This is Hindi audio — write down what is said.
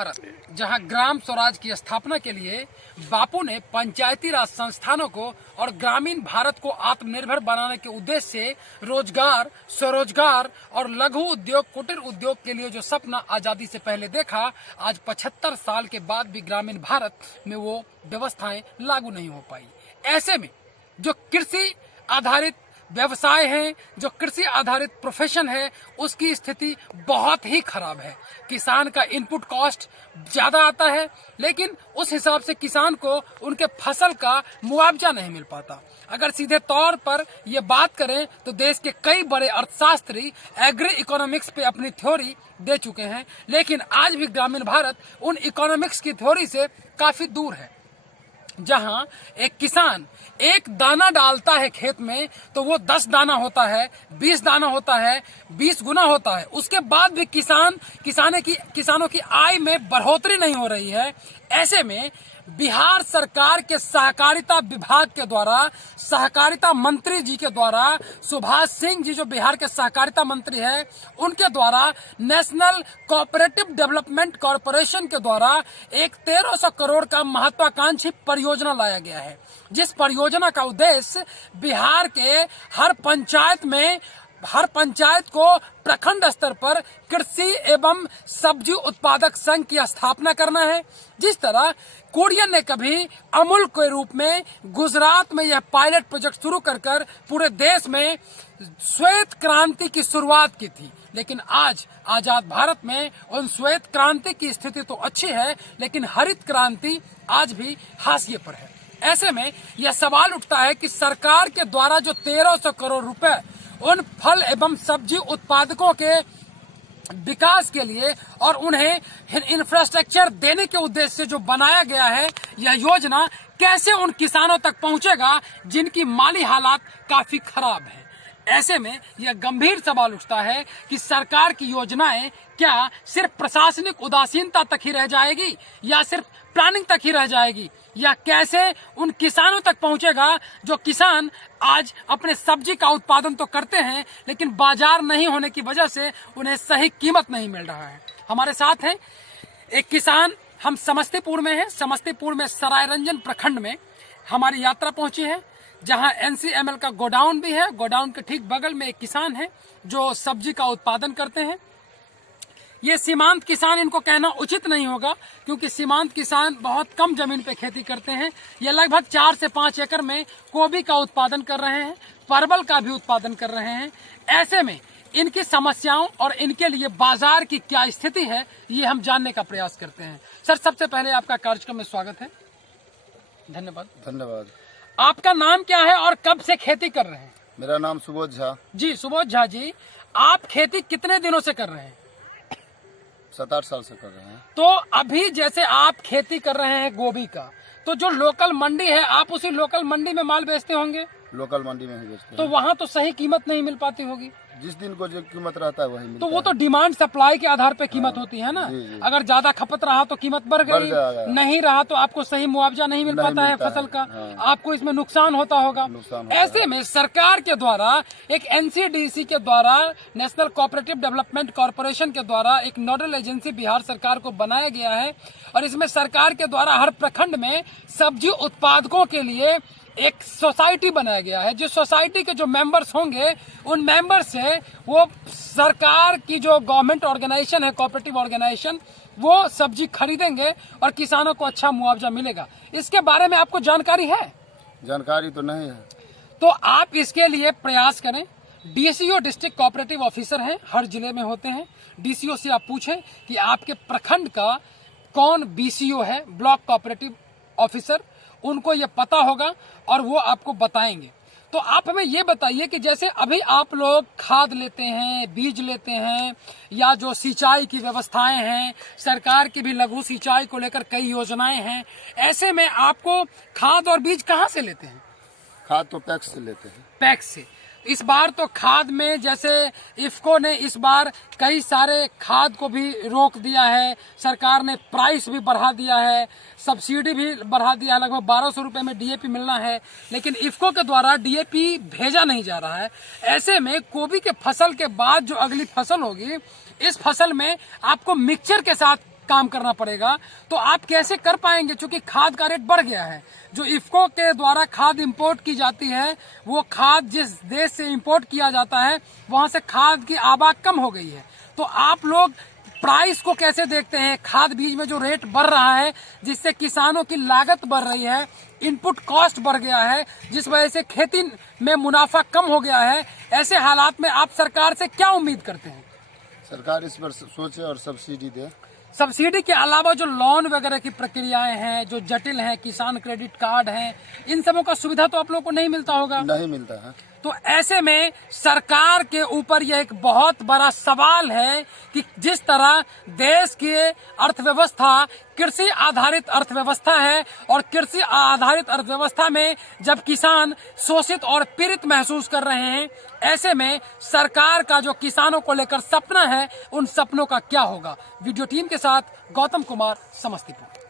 भारत, जहां ग्राम स्वराज की स्थापना के लिए बापू ने पंचायती राज संस्थानों को और ग्रामीण भारत को आत्मनिर्भर बनाने के उद्देश्य से रोजगार, स्वरोजगार और लघु उद्योग, कुटीर उद्योग के लिए जो सपना आजादी से पहले देखा, आज 75 साल के बाद भी ग्रामीण भारत में वो व्यवस्थाएं लागू नहीं हो पाई। ऐसे में जो कृषि आधारित व्यवसाय है, जो कृषि आधारित प्रोफेशन है, उसकी स्थिति बहुत ही खराब है। किसान का इनपुट कॉस्ट ज्यादा आता है, लेकिन उस हिसाब से किसान को उनके फसल का मुआवजा नहीं मिल पाता। अगर सीधे तौर पर ये बात करें तो देश के कई बड़े अर्थशास्त्री एग्री इकोनॉमिक्स पे अपनी थ्योरी दे चुके हैं, लेकिन आज भी ग्रामीण भारत उन इकोनॉमिक्स की थ्योरी से काफी दूर है। जहां एक किसान एक दाना डालता है खेत में तो वो 10 दाना होता है, 20 दाना होता है, 20 गुना होता है। उसके बाद भी किसानों की आय में बढ़ोतरी नहीं हो रही है। ऐसे में बिहार सरकार के सहकारिता विभाग के द्वारा, सहकारिता मंत्री जी के द्वारा, सुभाष सिंह जी जो बिहार के सहकारिता मंत्री है, उनके द्वारा नेशनल कोऑपरेटिव डेवलपमेंट कॉरपोरेशन के द्वारा एक 1300 करोड़ का महत्वाकांक्षी परियोजना लाया गया है, जिस परियोजना का उद्देश्य बिहार के हर पंचायत को प्रखंड स्तर पर कृषि एवं सब्जी उत्पादक संघ की स्थापना करना है। जिस तरह कुरियन ने कभी अमूल के रूप में गुजरात में यह पायलट प्रोजेक्ट शुरू कर पूरे देश में श्वेत क्रांति की शुरुआत की थी, लेकिन आज आजाद भारत में उन श्वेत क्रांति की स्थिति तो अच्छी है, लेकिन हरित क्रांति आज भी हाशिए पर है। ऐसे में यह सवाल उठता है कि सरकार के द्वारा जो 1300 करोड़ रुपए उन फल एवं सब्जी उत्पादकों के विकास के लिए और उन्हें इंफ्रास्ट्रक्चर देने के उद्देश्य से जो बनाया गया है, यह योजना कैसे उन किसानों तक पहुंचेगा जिनकी माली हालात काफी खराब है। ऐसे में यह गंभीर सवाल उठता है कि सरकार की योजनाएं क्या सिर्फ प्रशासनिक उदासीनता तक ही रह जाएगी या सिर्फ प्लानिंग तक ही रह जाएगी, या कैसे उन किसानों तक पहुंचेगा जो किसान आज अपने सब्जी का उत्पादन तो करते हैं, लेकिन बाजार नहीं होने की वजह से उन्हें सही कीमत नहीं मिल रहा है। हमारे साथ हैं एक किसान, हम समस्तीपुर में हैं। समस्तीपुर में सरायरंजन प्रखंड में हमारी यात्रा पहुंची है, जहां NCML का गोडाउन भी है। गोडाउन के ठीक बगल में एक किसान है जो सब्जी का उत्पादन करते हैं। ये सीमांत किसान, इनको कहना उचित नहीं होगा क्योंकि सीमांत किसान बहुत कम जमीन पे खेती करते हैं। ये लगभग 4 से 5 एकड़ में गोभी का उत्पादन कर रहे हैं, परवल का भी उत्पादन कर रहे हैं। ऐसे में इनकी समस्याओं और इनके लिए बाजार की क्या स्थिति है, ये हम जानने का प्रयास करते हैं। सर, सबसे पहले आपका कार्यक्रम में स्वागत है। धन्यवाद। आपका नाम क्या है और कब से खेती कर रहे हैं? मेरा नाम सुबोध झा जी। सुबोध झा जी, आप खेती कितने दिनों से कर रहे हैं? 7-8 साल से कर रहे हैं। तो अभी जैसे आप खेती कर रहे हैं गोभी का, तो जो लोकल मंडी है, आप उसी लोकल मंडी में माल बेचते होंगे? लोकल मंडी में ही बेचते हैं। तो वहाँ तो सही कीमत नहीं मिल पाती होगी? जिस दिन को जो कीमत रहता है वही मिलता तो वो है। तो डिमांड सप्लाई के आधार पे कीमत होती है ना। जी। अगर ज्यादा खपत रहा तो कीमत बढ़ गई, नहीं रहा तो आपको सही मुआवजा नहीं मिल पाता है फसल का। आपको इसमें नुकसान होता होगा। ऐसे में सरकार के द्वारा एक NCDC के द्वारा, नेशनल कोऑपरेटिव डेवलपमेंट कॉरपोरेशन के द्वारा एक नोडल एजेंसी बिहार सरकार को बनाया गया है, और इसमें सरकार के द्वारा हर प्रखंड में सब्जी उत्पादकों के लिए एक सोसाइटी बनाया गया है। जिस सोसाइटी के जो मेंबर्स होंगे, उन मेंबर से वो सरकार की जो गवर्नमेंट ऑर्गेनाइजेशन है, कोऑपरेटिव ऑर्गेनाइजेशन, वो सब्जी खरीदेंगे और किसानों को अच्छा मुआवजा मिलेगा। इसके बारे में आपको जानकारी है? जानकारी तो नहीं है। तो आप इसके लिए प्रयास करें। DCO डिस्ट्रिक्ट कोऑपरेटिव ऑफिसर हैं, हर जिले में होते हैं। DCO से आप पूछें कि आपके प्रखंड का कौन BCO है, ब्लॉक कोऑपरेटिव ऑफिसर, उनको ये पता होगा और वो आपको बताएंगे। तो आप हमें ये बताइए कि जैसे अभी आप लोग खाद लेते हैं, बीज लेते हैं, या जो सिंचाई की व्यवस्थाएं हैं, सरकार की भी लघु सिंचाई को लेकर कई योजनाएं हैं, ऐसे में आपको खाद और बीज कहाँ से लेते हैं? खाद तो पैक्स से लेते हैं। पैक्स से। इस बार तो खाद में जैसे इफ्को ने इस बार कई सारे खाद को भी रोक दिया है, सरकार ने प्राइस भी बढ़ा दिया है, सब्सिडी भी बढ़ा दिया है, लगभग 1200 रुपए में DAP मिलना है, लेकिन इफ्को के द्वारा DAP भेजा नहीं जा रहा है। ऐसे में गोभी के फसल के बाद जो अगली फसल होगी, इस फसल में आपको मिक्सचर के साथ काम करना पड़ेगा, तो आप कैसे कर पाएंगे? क्योंकि खाद का रेट बढ़ गया है। जो इफ्को के द्वारा खाद इंपोर्ट की जाती है, वो खाद जिस देश से इंपोर्ट किया जाता है वहां से खाद की आवाक कम हो गई है। तो आप लोग प्राइस को कैसे देखते हैं? खाद बीज में जो रेट बढ़ रहा है, जिससे किसानों की लागत बढ़ रही है, इनपुट कॉस्ट बढ़ गया है, जिस वजह से खेती में मुनाफा कम हो गया है, ऐसे हालात में आप सरकार से क्या उम्मीद करते हैं? सरकार इस पर सोचे और सब्सिडी दे। सब्सिडी के अलावा जो लोन वगैरह की प्रक्रियाएं हैं, जो जटिल हैं, किसान क्रेडिट कार्ड हैं, इन सबों का सुविधा तो आप लोगों को नहीं मिलता होगा। नहीं मिलता है। तो ऐसे में सरकार के ऊपर यह एक बहुत बड़ा सवाल है कि जिस तरह देश की अर्थव्यवस्था कृषि आधारित अर्थव्यवस्था है, और कृषि आधारित अर्थव्यवस्था में जब किसान शोषित और पीड़ित महसूस कर रहे हैं, ऐसे में सरकार का जो किसानों को लेकर सपना है, उन सपनों का क्या होगा? वीडियो टीम के साथ गौतम कुमार, समस्तीपुर।